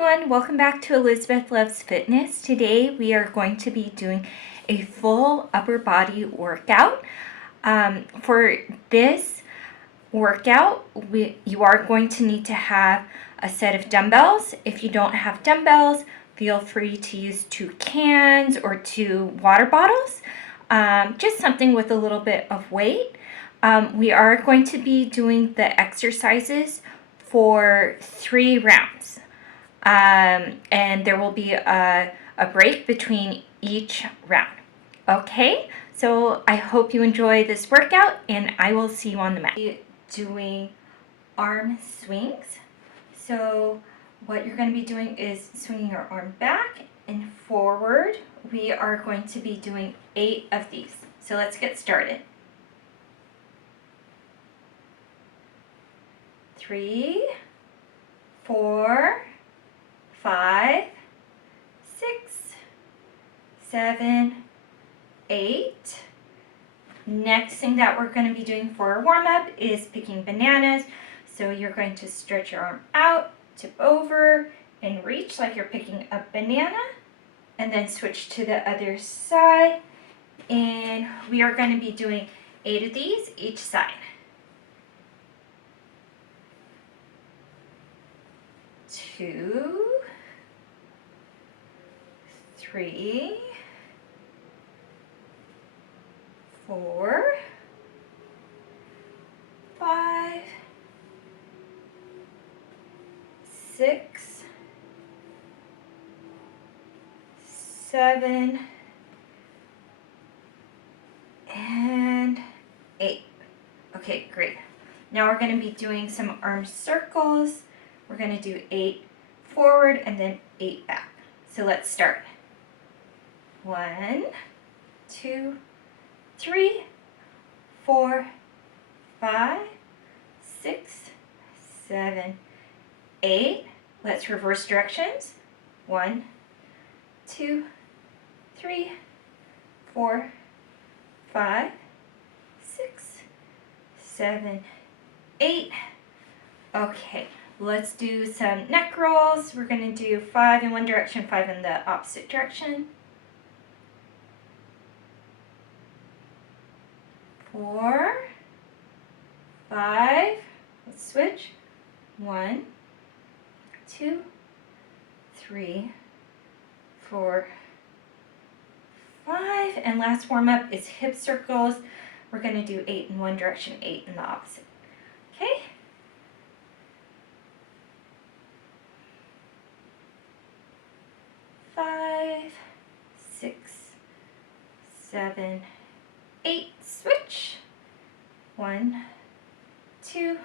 everyone, welcome back to Elizabeth Loves Fitness. Today we are going to be doing a full upper body workout. For this workout, you are going to need to have a set of dumbbells. If you don't have dumbbells, feel free to use 2 cans or 2 water bottles, just something with a little bit of weight. We are going to be doing the exercises for 3 rounds. And there will be a break between each round. Okay, so I hope you enjoy this workout and I will see you on the mat. Doing arm swings. So what you're going to be doing is swinging your arm back and forward. We are going to be doing 8 of these. So let's get started. 3, 4, 5, 6, 7, 8. Next thing that we're going to be doing for our warm-up is picking bananas. So you're going to stretch your arm out, tip over, and reach like you're picking a banana. And then switch to the other side. And we are going to be doing 8 of these each side. 2, 3, 4, 5, 6, 7, and 8. Okay, great. Now we're going to be doing some arm circles. We're going to do 8 forward and then 8 back. So let's start. 1, 2, 3, 4, 5, 6, 7, 8. Let's reverse directions. 1, 2, 3, 4, 5, 6, 7, 8. Okay, let's do some neck rolls. We're going to do 5 in one direction, 5 in the opposite direction. 4, 5, let's switch. 1, 2, 3, 4, 5. And last warm up is hip circles. We're going to do 8 in one direction, 8 in the opposite. Okay? Five, 6, 7, 8. Switch. 1, 2,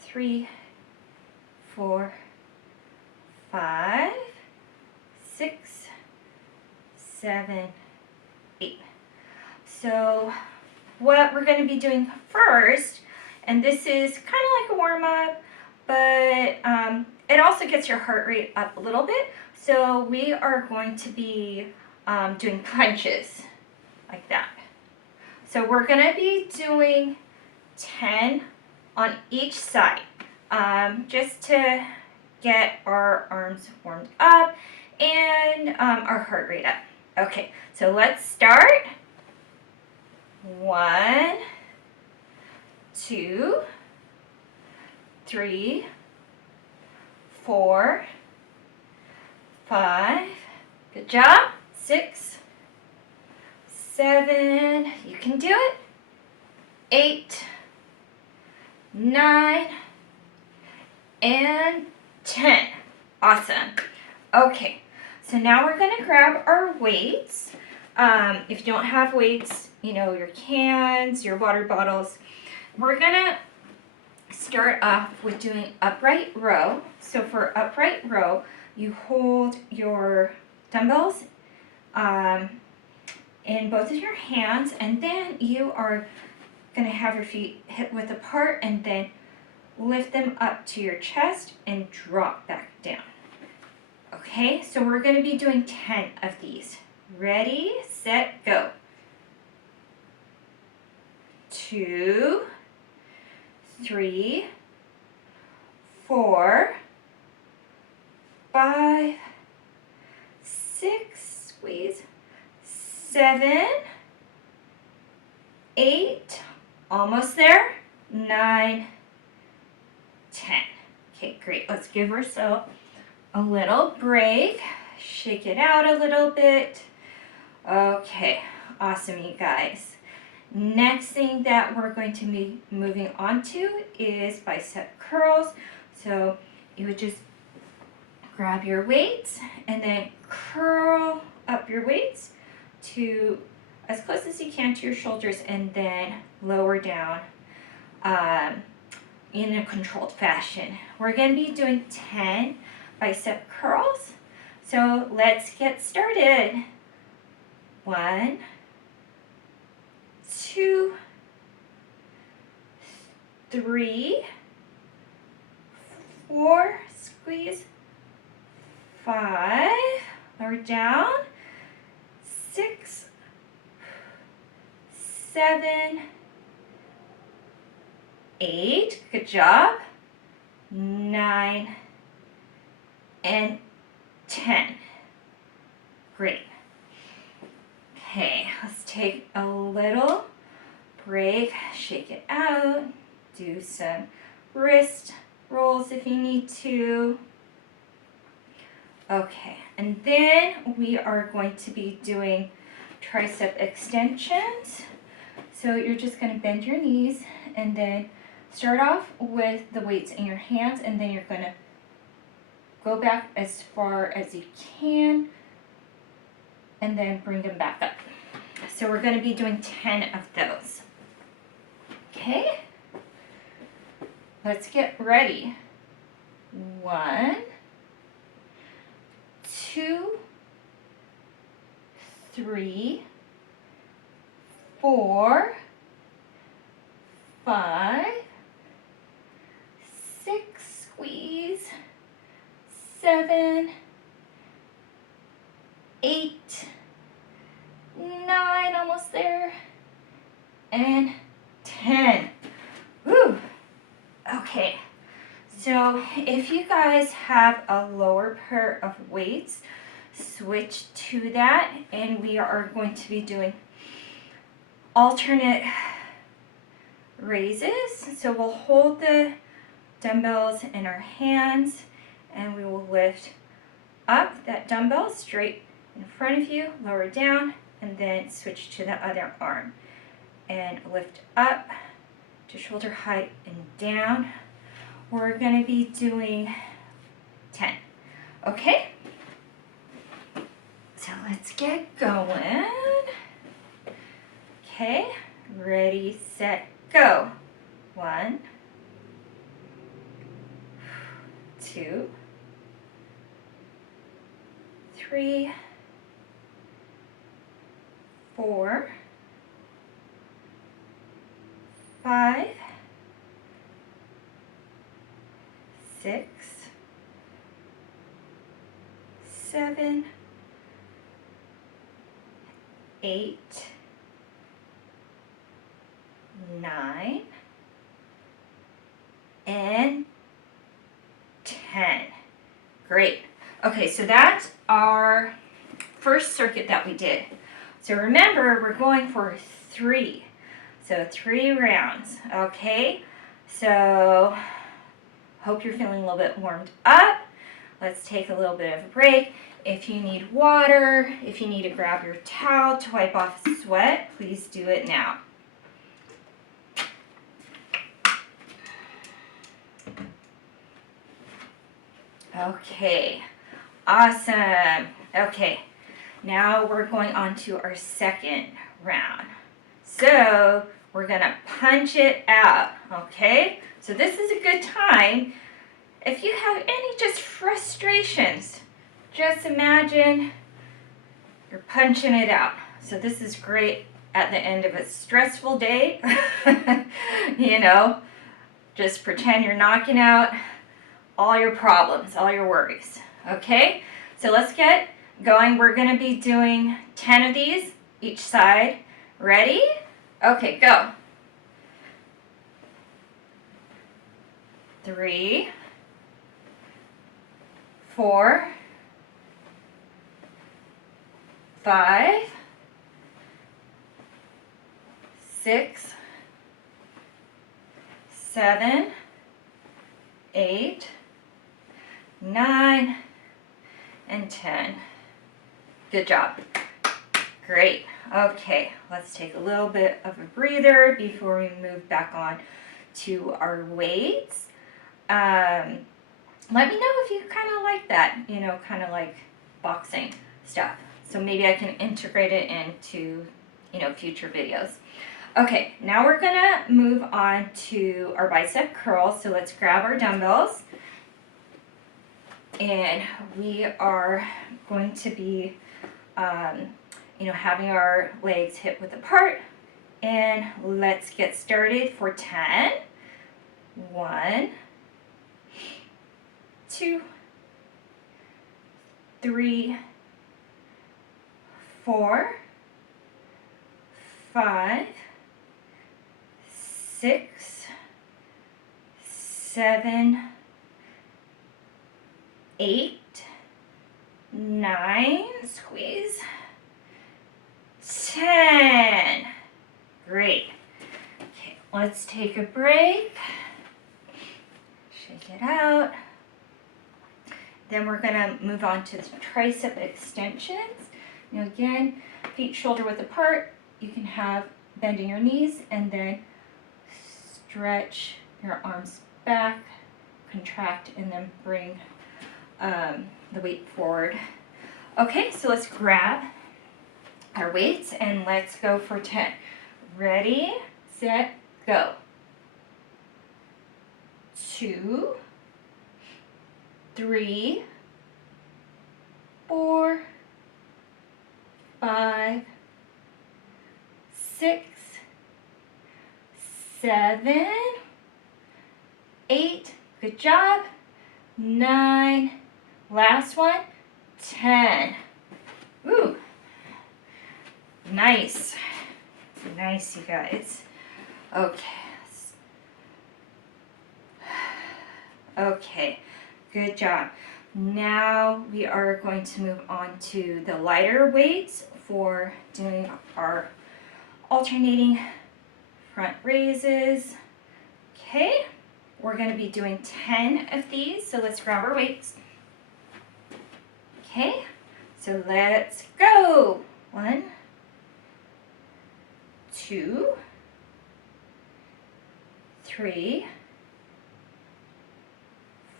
3, 4, 5, 6, 7, 8. So what we're going to be doing first, and this is kind of like a warm-up, but it also gets your heart rate up a little bit. So we are going to be doing punches like that. So we're going to be doing 10 on each side, just to get our arms warmed up and our heart rate up. Okay, so let's start. 1, 2, 3, 4, 5, good job, 6, 7, you can do it, 8, 9, and 10. Awesome. Okay, so now we're going to grab our weights. If you don't have weights, you know, your cans, your water bottles, we're going to start off with doing upright row. So for upright row, you hold your dumbbells in both of your hands, and then you are going to have your feet hip width apart and then lift them up to your chest and drop back down. Okay, so we're going to be doing 10 of these. Ready, set, go. 2, 3, 4, 5, 6, squeeze, 7, 8, almost there, 9, 10. Okay, great. Let's give ourselves a little break. Shake it out a little bit. Okay, awesome, you guys. Next thing that we're going to be moving on to is bicep curls. So you would just grab your weights and then curl up your weights to as close as you can to your shoulders and then lower down in a controlled fashion. We're going to be doing 10 bicep curls. So let's get started. 1, 2, 3, 4, squeeze, 5, lower down, 6, 7, 8, good job, 9, and 10. Great. Okay, let's take a little break, shake it out, do some wrist rolls if you need to. Okay, and then we are going to be doing tricep extensions. So you're just going to bend your knees and then start off with the weights in your hands, and then you're going to go back as far as you can and then bring them back up. So we're going to be doing 10 of those. Okay, let's get ready. 1, 2, 3, 4, 5, 6, squeeze, 7, 8, 9, almost there, and 10. Woo! Okay, so if you guys have a lower pair of weights, switch to that, and we are going to be doing alternate raises. So we'll hold the dumbbells in our hands and we will lift up that dumbbell straight in front of you, lower down, and then switch to the other arm and lift up to shoulder height and down. We're going to be doing 10. Okay? So let's get going. Okay, ready, set, go. 1, 2, 3, 4, 5, 6, 7, 8, 9, and 10. Great. Okay, so that's our first circuit that we did. So remember, we're going for 3. So 3 rounds, okay? So hope you're feeling a little bit warmed up. Let's take a little bit of a break. If you need water, if you need to grab your towel to wipe off sweat, please do it now. Okay, awesome. Okay, now we're going on to our second round. So we're gonna punch it out, okay? So this is a good time. If you have any just frustrations, just imagine you're punching it out. So this is great at the end of a stressful day. You know, just pretend you're knocking out all your problems, all your worries, okay? So let's get going. We're gonna be doing 10 of these each side. Ready? Okay, go. 3, 4, 5, 6, 7, 8, 9, and 10. Good job. Great. Okay, let's take a little bit of a breather before we move back on to our weights. Let me know if you kind of like that, you know, kind of like boxing stuff. So maybe I can integrate it into, you know, future videos. Okay, now we're gonna move on to our bicep curls. So let's grab our dumbbells. And we are going to be, you know, having our legs hip width apart. And let's get started for 10. 1, 2, 3, 4, 5, 6, 7, 8, 9, squeeze, 10. Great. Okay, let's take a break. Shake it out. Then we're gonna move on to the tricep extensions. You know, again, feet shoulder width apart. You can have bending your knees and then stretch your arms back, contract, and then bring the weight forward. Okay, so let's grab our weights and let's go for 10. Ready, set, go. 2, 3, 4, 5, 6, 7, 8, good job, 9, last one, 10. Ooh, nice, nice, you guys. Okay. Okay, good job. Now we are going to move on to the lighter weights for doing our alternating front raises. Okay, we're going to be doing 10 of these, so let's grab our weights. Okay, so let's go. 1, 2, 3,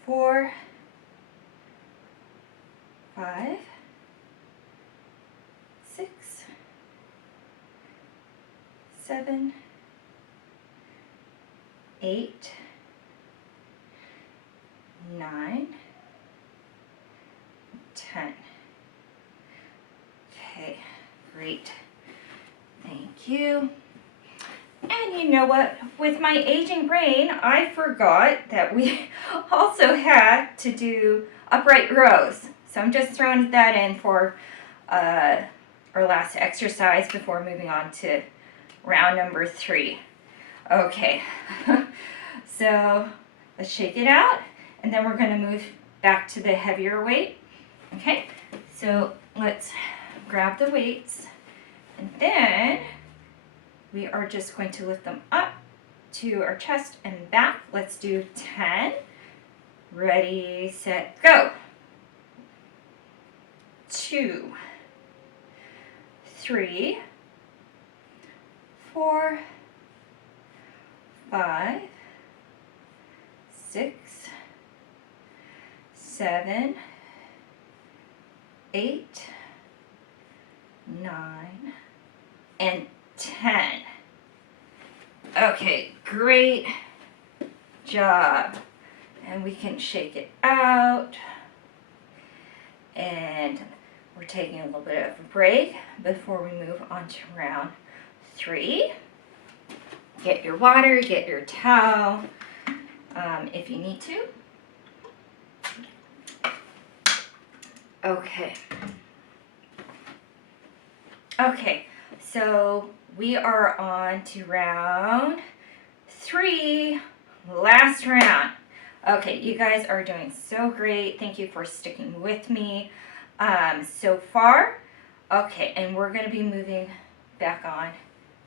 4, 5, 6, 7, 8, 9, 10. Okay, great. Thank you. And you know what? With my aging brain, I forgot that we also had to do upright rows. So I'm just throwing that in for our last exercise before moving on to round number 3. Okay, so let's shake it out, and then we're going to move back to the heavier weight. Okay, so let's grab the weights, and then we are just going to lift them up to our chest and back. Let's do 10. Ready, set, go. 2, 3, 4, 5, 6, 7, 8, 9, and 10. Okay, great job. And we can shake it out. And we're taking a little bit of a break before we move on to round 3. Get your water, get your towel, if you need to. Okay. Okay, so we are on to round 3, last round. Okay, you guys are doing so great. Thank you for sticking with me so far. Okay, and we're going to be moving back on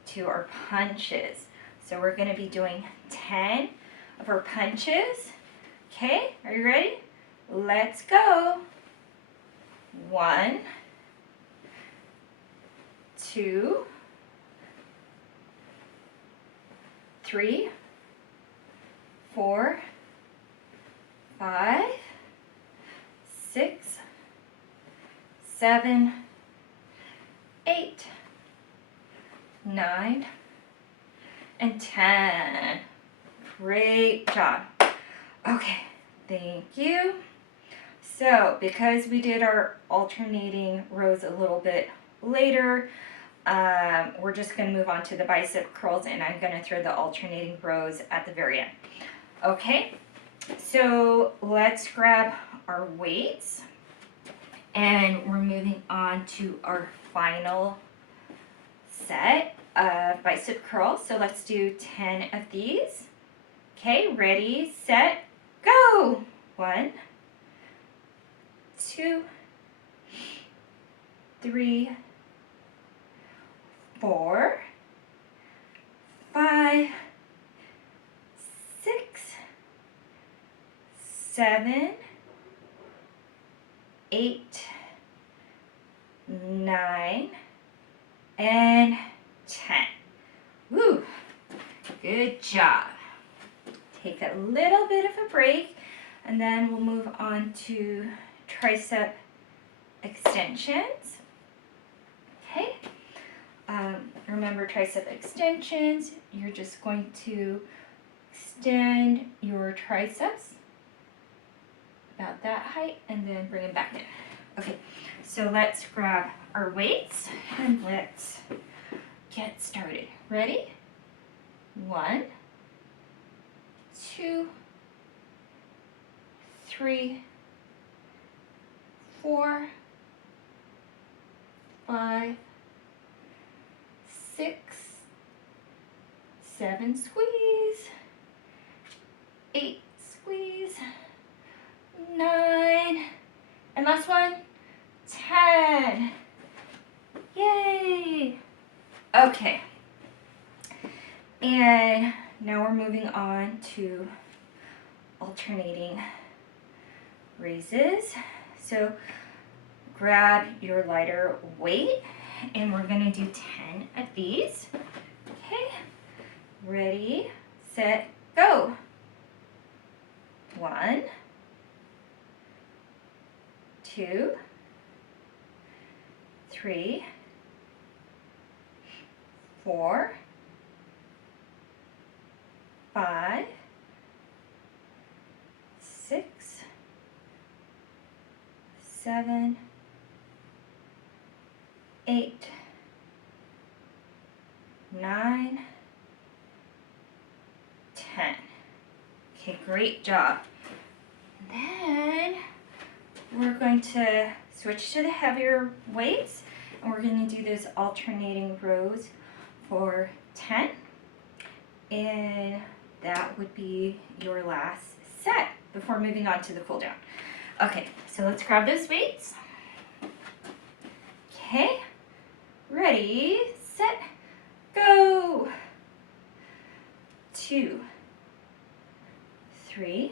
to our punches. So we're going to be doing 10 of our punches. Okay, are you ready? Let's go. 1, 2, 3, 4, 5, 6, 7, 8, 9, and 10. Great job. Okay, thank you. So, because we did our alternating rows a little bit later, we're just going to move on to the bicep curls, and I'm going to throw the alternating rows at the very end. Okay, so let's grab our weights, and we're moving on to our final set of bicep curls. So let's do 10 of these. Okay, ready, set, go. 1, 2, 3, 4, 5, 6, 7, 8, 9, and 10. Woo! Good job. Take a little bit of a break, and then we'll move on to tricep extensions. Okay. Remember tricep extensions, you're just going to extend your triceps about that height and then bring them back in. Okay, so let's grab our weights and let's get started. Ready? 1, 2, 3, 4, 5, 6, 7, squeeze, 8, squeeze, 9, and last one, 10. Yay! Okay, and now we're moving on to alternating raises. So grab your lighter weight, and we're going to do 10 of these. Okay, ready, set, go. 1, 2, 3, 4, 5, 6, 7, 8, 9, 10. Okay, great job. Then we're going to switch to the heavier weights, and we're going to do those alternating rows for 10, and that would be your last set before moving on to the cool down. Okay, so let's grab those weights. Okay, ready, set, go. 2, 3,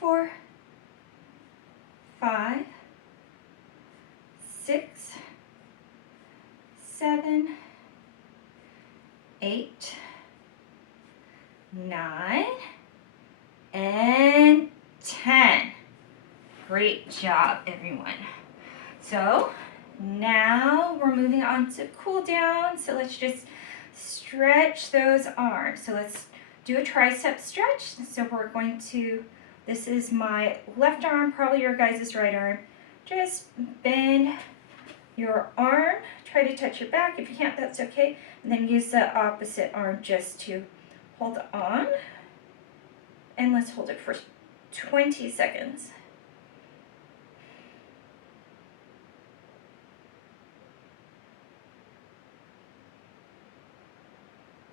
4, 5, 6, 7, 8, 9, and 10. Great job, everyone. So now we're moving on to cool down. So let's just stretch those arms. So let's do a tricep stretch. So we're going to, this is my left arm, probably your guys' right arm. Just bend your arm, try to touch your back. If you can't, that's okay. And then use the opposite arm just to hold on. And let's hold it for 20 seconds.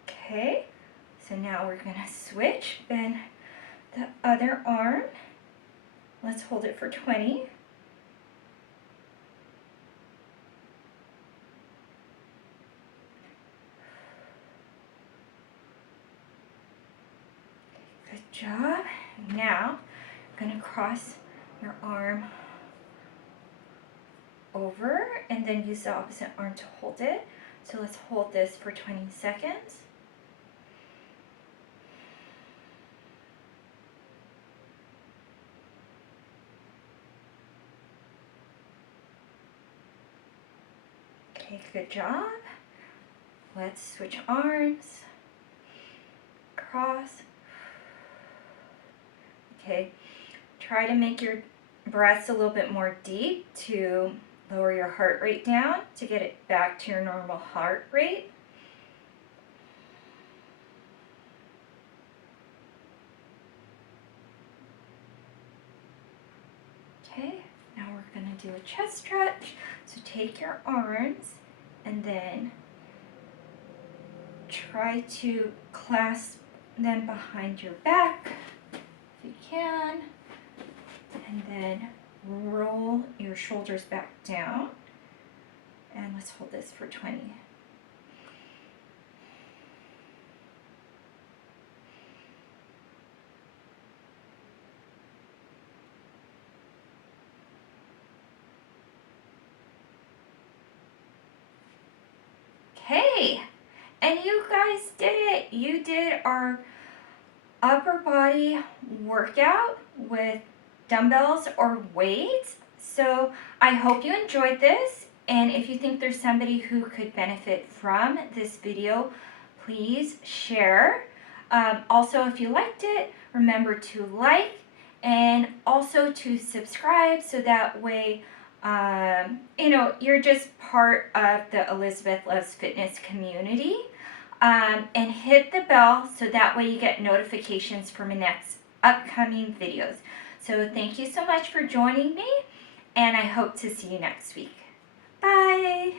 Okay, so now we're gonna switch, bend The other arm, let's hold it for 20. Good job. Now, I'm going to cross your arm over and then use the opposite arm to hold it. So let's hold this for 20 seconds. Okay, good job. Let's switch arms. Cross. Okay, try to make your breaths a little bit more deep to lower your heart rate down to get it back to your normal heart rate. Okay, now we're going to do a chest stretch. So take your arms and then try to clasp them behind your back if you can, and then roll your shoulders back down, and let's hold this for 20. Okay, and you guys did it. You did our upper body workout with dumbbells or weights. So I hope you enjoyed this, and if you think there's somebody who could benefit from this video, please share. Also, if you liked it, remember to like and also to subscribe so that way you're just part of the Elizabeth Loves Fitness community. And hit the bell so that way you get notifications for my next upcoming videos. So thank you so much for joining me, and I hope to see you next week. Bye!